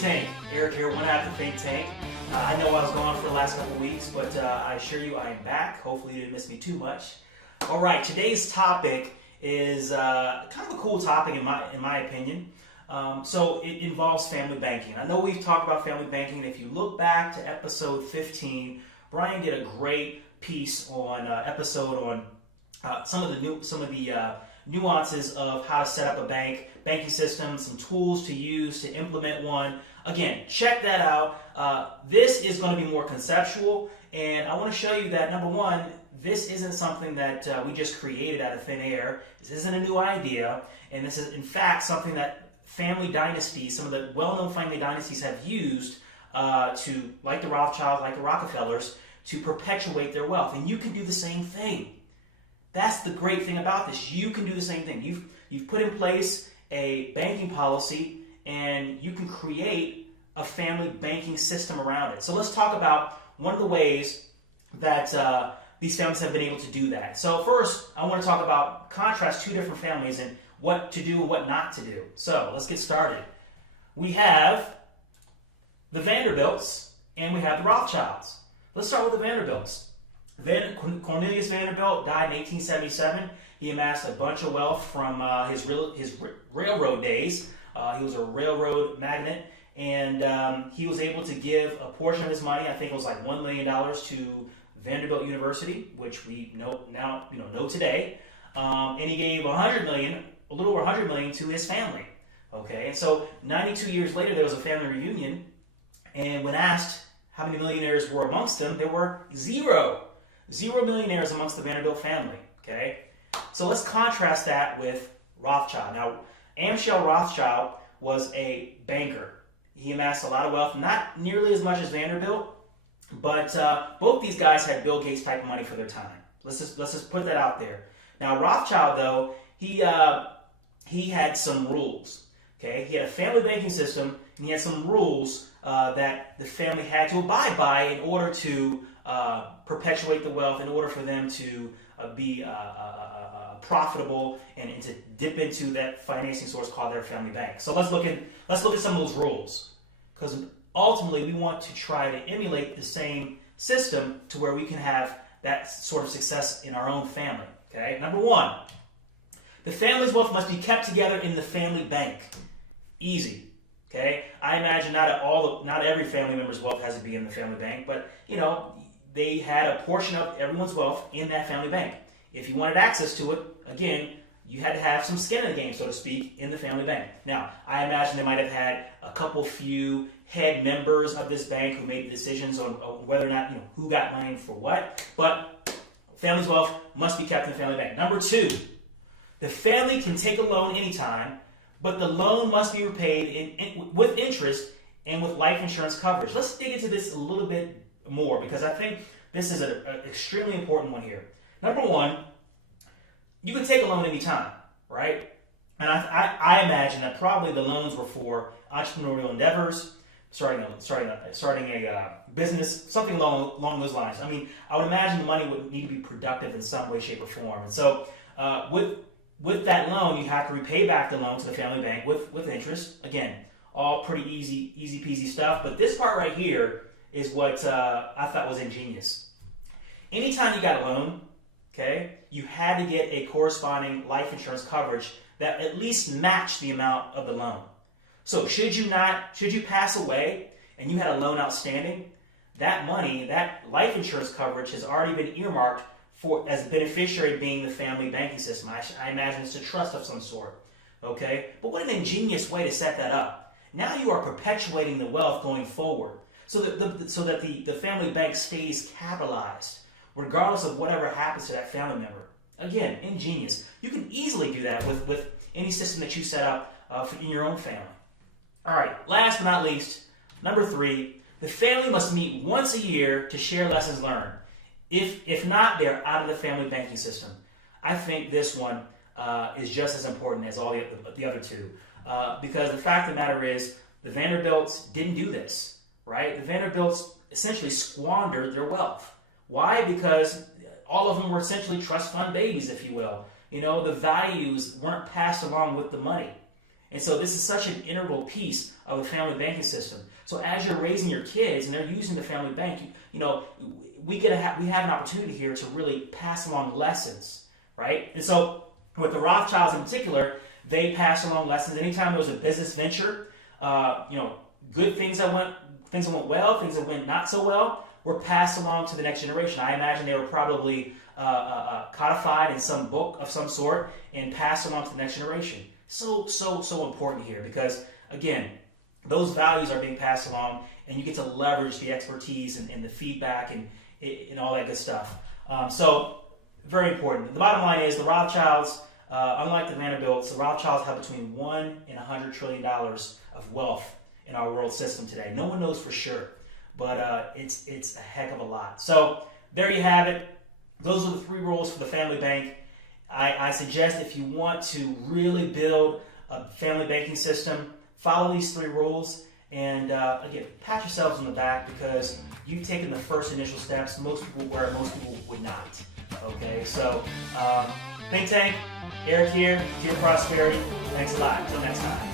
Tank. Eric here, one half of the Think Tank. I know I was gone for the last couple of weeks, but I assure you I am back. Hopefully you didn't miss me too much. All right, today's topic is kind of a cool topic in my opinion. So it involves family banking. I know we've talked about family banking. If you look back to episode 15, Brian did a great piece on episode on some of the nuances of how to set up a banking system, some tools to use to implement one. Again, check that out. This is going to be more conceptual, and I want to show you that, number one, this isn't something that we just created out of thin air. This isn't a new idea, and this is, in fact, something that family dynasties, some of the well-known family dynasties have used to, like the Rothschilds, like the Rockefellers, to perpetuate their wealth. And you can do the same thing. That's the great thing about this. You can do the same thing. You've put in place a banking policy, and you can create a family banking system around it. So let's talk about one of the ways that these families have been able to do that. So first, I want to talk about, contrast two different families and what to do and what not to do. So let's get started. We have the Vanderbilts and we have the Rothschilds. Let's start with the Vanderbilts. Cornelius Vanderbilt died in 1877. He amassed a bunch of wealth from his railroad days. He was a railroad magnate, and he was able to give a portion of his money, I think it was like $1 million, to Vanderbilt University, which we know today. And he gave a little over $100 million to his family. Okay, and so 92 years later, there was a family reunion, and when asked how many millionaires were amongst them, there were zero millionaires amongst the Vanderbilt family. Okay, so let's contrast that with Rothschild. Now, Amschel Rothschild was a banker. He amassed a lot of wealth, not nearly as much as Vanderbilt, but both these guys had Bill Gates type of money for their time. Let's just put that out there. Now, Rothschild, though, he had some rules. Okay, he had a family banking system, and he had some rules that the family had to abide by in order to perpetuate the wealth, in order for them to be profitable and to dip into that financing source called their family bank. So let's look at some of those rules, because ultimately we want to try to emulate the same system to where we can have that sort of success in our own family. Okay, number one, the family's wealth must be kept together in the family bank. Easy. Okay, I imagine not every family member's wealth has to be in the family bank, but they had a portion of everyone's wealth in that family bank. If you wanted access to it, again, you had to have some skin in the game, so to speak, in the family bank. Now, I imagine they might have had a few head members of this bank who made the decisions on whether or not, who got money for what, but family's wealth must be kept in the family bank. Number two, the family can take a loan anytime, but the loan must be repaid with interest and with life insurance coverage. Let's dig into this a little bit more, because I think this is an extremely important one here. Number one, you can take a loan anytime, right? And I imagine that probably the loans were for entrepreneurial endeavors, starting a business, something along those lines. I mean, I would imagine the money would need to be productive in some way, shape, or form. And so with that loan, you have to repay back the loan to the family bank with interest. Again, all pretty easy peasy stuff. But this part right here is what I thought was ingenious. Anytime you got a loan, okay, you had to get a corresponding life insurance coverage that at least matched the amount of the loan. So should you pass away and you had a loan outstanding, that money, that life insurance coverage has already been earmarked for as the beneficiary being the family banking system. I imagine it's a trust of some sort. Okay? But what an ingenious way to set that up. Now you are perpetuating the wealth going forward, so that the family bank stays capitalized, regardless of whatever happens to that family member. Again, ingenious. You can easily do that with any system that you set up in your own family. All right, last but not least, number three, the family must meet once a year to share lessons learned. If not, they're out of the family banking system. I think this one is just as important as all the other two, because the fact of the matter is the Vanderbilts didn't do this, right? The Vanderbilts essentially squandered their wealth. Why? Because all of them were essentially trust fund babies, if you will. The values weren't passed along with the money. And so this is such an integral piece of the family banking system. So as you're raising your kids and they're using the family bank, we have an opportunity here to really pass along lessons, right? And so with the Rothschilds in particular, they pass along lessons. Anytime there was a business venture, good things that went well, things that went not so well, were passed along to the next generation. I imagine they were probably codified in some book of some sort and passed along to the next generation. So important here because, again, those values are being passed along and you get to leverage the expertise and the feedback and all that good stuff. So very important. The bottom line is the Rothschilds, unlike the Vanderbilts, the Rothschilds have between $1 and $100 trillion of wealth in our world system today. No one knows for sure, but it's a heck of a lot. So there you have it. Those are the 3 rules for the family bank. I suggest if you want to really build a family banking system, follow these 3 rules, and again, pat yourselves on the back because you've taken the first initial steps. Most people would not. Okay, so Think Tank, Eric here, Dear Prosperity. Thanks a lot. Until next time.